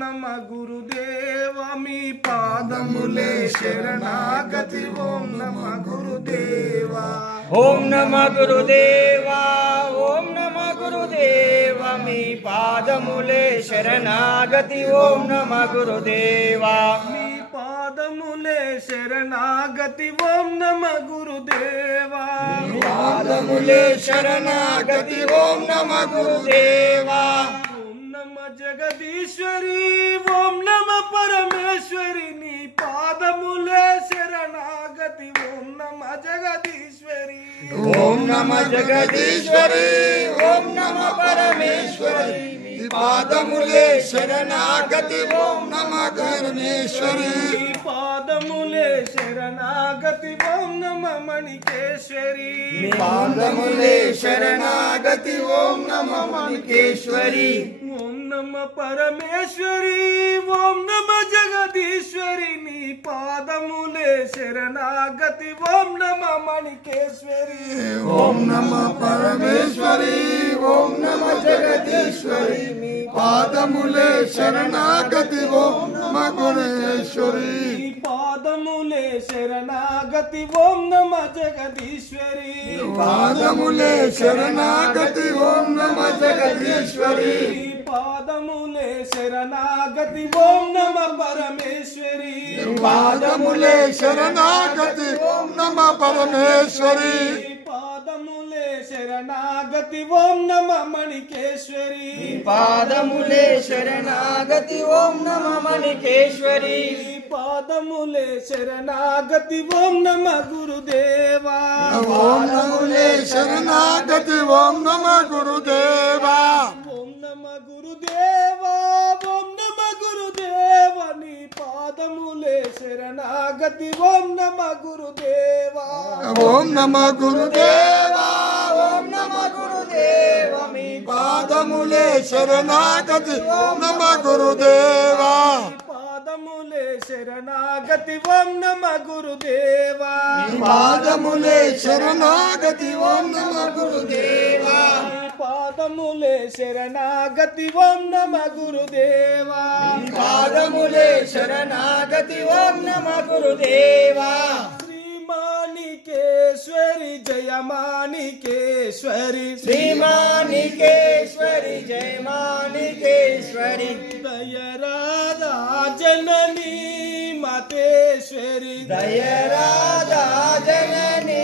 నమ గురుదేవ మీ పాదములే శరణాగతి ఓం నమ గురుదేవ ఓం నమ గురుదేవ ఓం నమ గురుదేవ మీ పాదములే శరణాగతి ఓం నమ గురుదేవ మీ పాదములే శరణాగతి ఓం నమ గురుదేవ పాదములే శరణాగతి ఓం నమ గురుదేవ జగదీశ్వరి ఓం నమ పరమేశ్వరి నీ పాదములే శరణాగతి ఓం నమ జగదీశ్వరి ఓం నమ జగదీశ్వరి ఓం నమ పరమేశ్వరి నీ పాదములే శరణాగతి ఓం నమ పరమేశ్వరి నీ పాదములే శరణాగతి ఓం నమ మణికేశ్వరి నీ పాదములే శరణాగతి ఓం నమ మణికేశ్వరి ఓం నమ పరమేశ్వరి ఓం నమ జగదీశ్వరి నీ పాదములే శరణాగతి ఓం నమ మణికేశ్వరి ఓం నమ పరమేశ్వరి ఓం నమ జగదీశ్వరి నీ పాదములే శరణాగతి ఓం నమ గుణేశ్వరి నీ పాదములే శరణాగతి ఓం నమ జగదీశ్వరి పాదములే శరణాగతి ఓం నమ జగదీశ్వరి పాదములే శరణాగతి ఓం నమ పరమేశ్వరి పాదములే శరణాగతి ఓం నమ పరమేశ్వరి పాదములే శరణాగతి ఓం నమ మణికేశ్వరి పాదములే శరణాగతి ఓం నమ మణికేశ్వరి పాదములే శరణాగతి ఓం నమ గురుదేవా ఓం నమోలే శరణాగతి ఓం నమ గురుదేవా ఓం నమ గురుదేవా ఓం నమ గురుదేవ నీ పాదములే శరణాగతి ఓం నమ గురుదేవా ఓం నమ గురుదేవా ఓం నమ గురుదేవ మీ పాదములే శరణాగతి ఓం నమ గురుదేవా పాదములే శరణాగతి ఓం నమ గురుదేవా పాదములే శరణాగతి ఓం నమ గురుదేవా పాదములే శరణాగతి ఓం నమ గురుదేవా పాదములే శరణాగతి ఓం నమ గురుదేవా శ్రీమాణికేశ్వరి జయమాణికేశ్వరి శ్రీమాణికేశ్వరి జయమాణికేశ్వరి దయరాధా జననీ మతేశ్వరి దయరాధా జననీ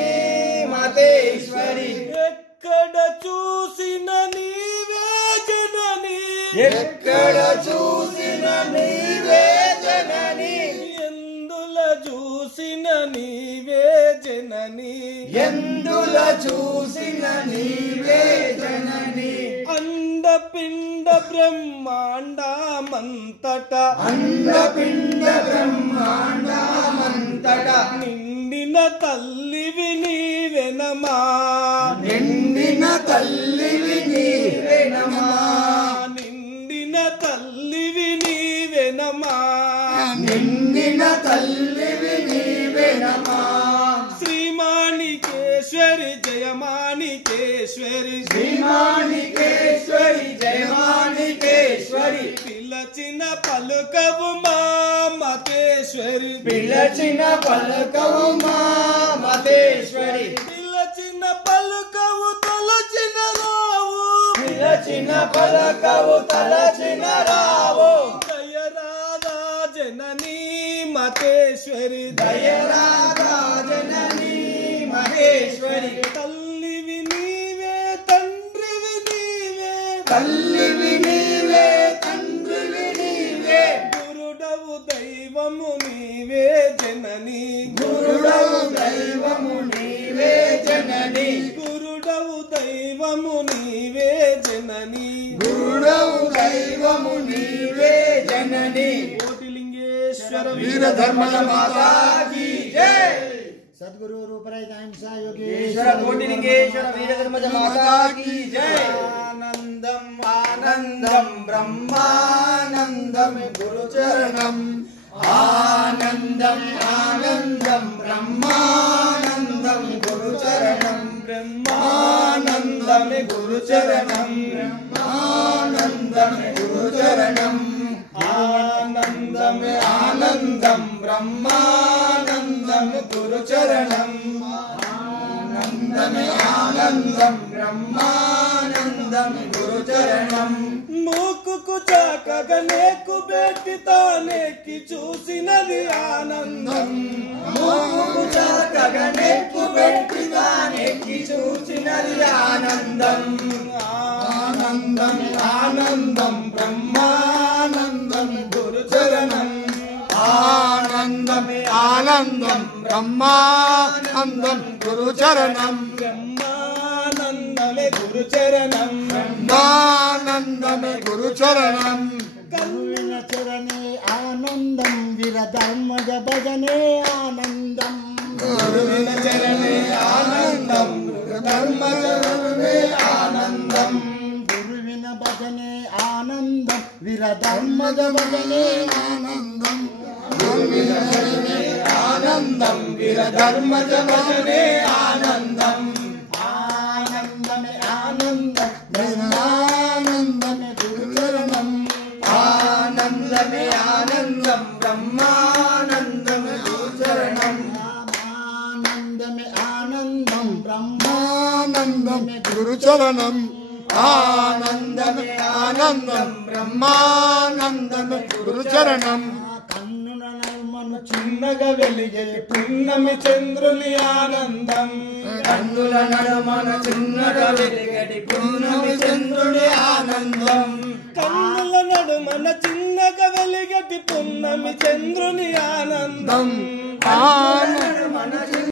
మతేశ్వరి ఎక్కడ చూసిన నీవే జననీ ఎక్కడ చూసిన నీవే జనని ఎందుల చూసిన నీవే జననీ ఎందుల చూసిన నీవే జనని అండపిండ బ్రహ్మాండమంతట అండపిండ బ్రహ్మాండమంతట నిండిన తల్లివి నీవెనమా నిండిన తల్లివి నీవెనమా నిండిన తల్లివి నీవెనమా నిండిన తల్లివి నీవెనమా శ్రీమాణికేశ్వరి జయమాణికేశ్వరి శ్రీమాణికేశ్వరి జయమాణికేశ్వరి పిలచిన పలుకవు మా మతేశ్వరి పిలచిన పలకవు మా మతేశ్వరి పిలచిన పలుకవు తలచిన రావు పిలచిన పలకవు తలచిన రావు దయరాధా జననీ మతేశ్వరి దయరాధా జననీ మహేశ్వరి తల్లివి నీవే తండ్రివి నీవే తల్లివి నీవే తండ్రివి నీవే గురుడవు దైవము నీవే జననీ గురుడవు దైవము నీవే జనని గురుడవు దైవము నీవే జననీ గురుడవు దైవము నీవే జనని కోటిలింగేశ్వర వీరధర్మల మాతా కీ జై सद्गुरु रूपरहित अहिंसा ईश्वर योगेश्वर कोटिलिंगेश्वर वीरधर्मज माता की जय आनंदम आनंदम ब्रह्मानंदम गुरुचरणम आनंदम आनंदम ब्रह्मानंदम गुरुचरणम ब्रह्मानंदम गुरुचरणम ब्रह्मानंदम गुरुचरणम ఆనందం బ్రహ్మానందం గురుచరణం ఆనందమే ఆనందం బ్రహ్మానందం గురుచరణం మూకుకు చాకగా నేకు పెట్టి తానేకి చూసినది ఆనందం మూకు చాకగా నేకు పెట్టి తానేకి చూసినది ఆనందం ఆనందం ఆనందం బ్రహ్మానందం గురుచరణం ఆనందమే ఆనందం బ్రహ్మానందం గురుచరణం బ్రహ్మానందమే గురుచరణం బ్రహ్మానందమే గురుచరణం గురువిన చరణే ఆనందం విరధర్మజ భజనే ఆనందం గురువిన చరణే ఆనందం ధర్మచరణే ఆనందం గురువిన భజనే ఆనందం విరధర్మజ భజనే ఆనందం గురువిన చరణే ఆనందం వీరధర్మజ భజనే ఆనందం ఆనందమే ఆనందం బ్రహ్మానందమే గురుచరణం ఆనందమే ఆనందం బ్రహ్మానందమే గురుచరణం ఆనందమే ఆనందం బ్రహ్మానందమే గురుచరణం ఆనందమే ఆనందం బ్రహ్మానందమే గురుచరణం కన్నుల నర్మను చిన్నగా వెలిగే పున్నమి చంద్రుని ఆనందం కన్నుల నడుమన చిన్నగా వెలిగడి పున్నమి చంద్రుడి ఆనందం కన్నుల నడుమన చిన్నగా వెలిగటి పున్నమి చంద్రుని ఆనందం ఆనందం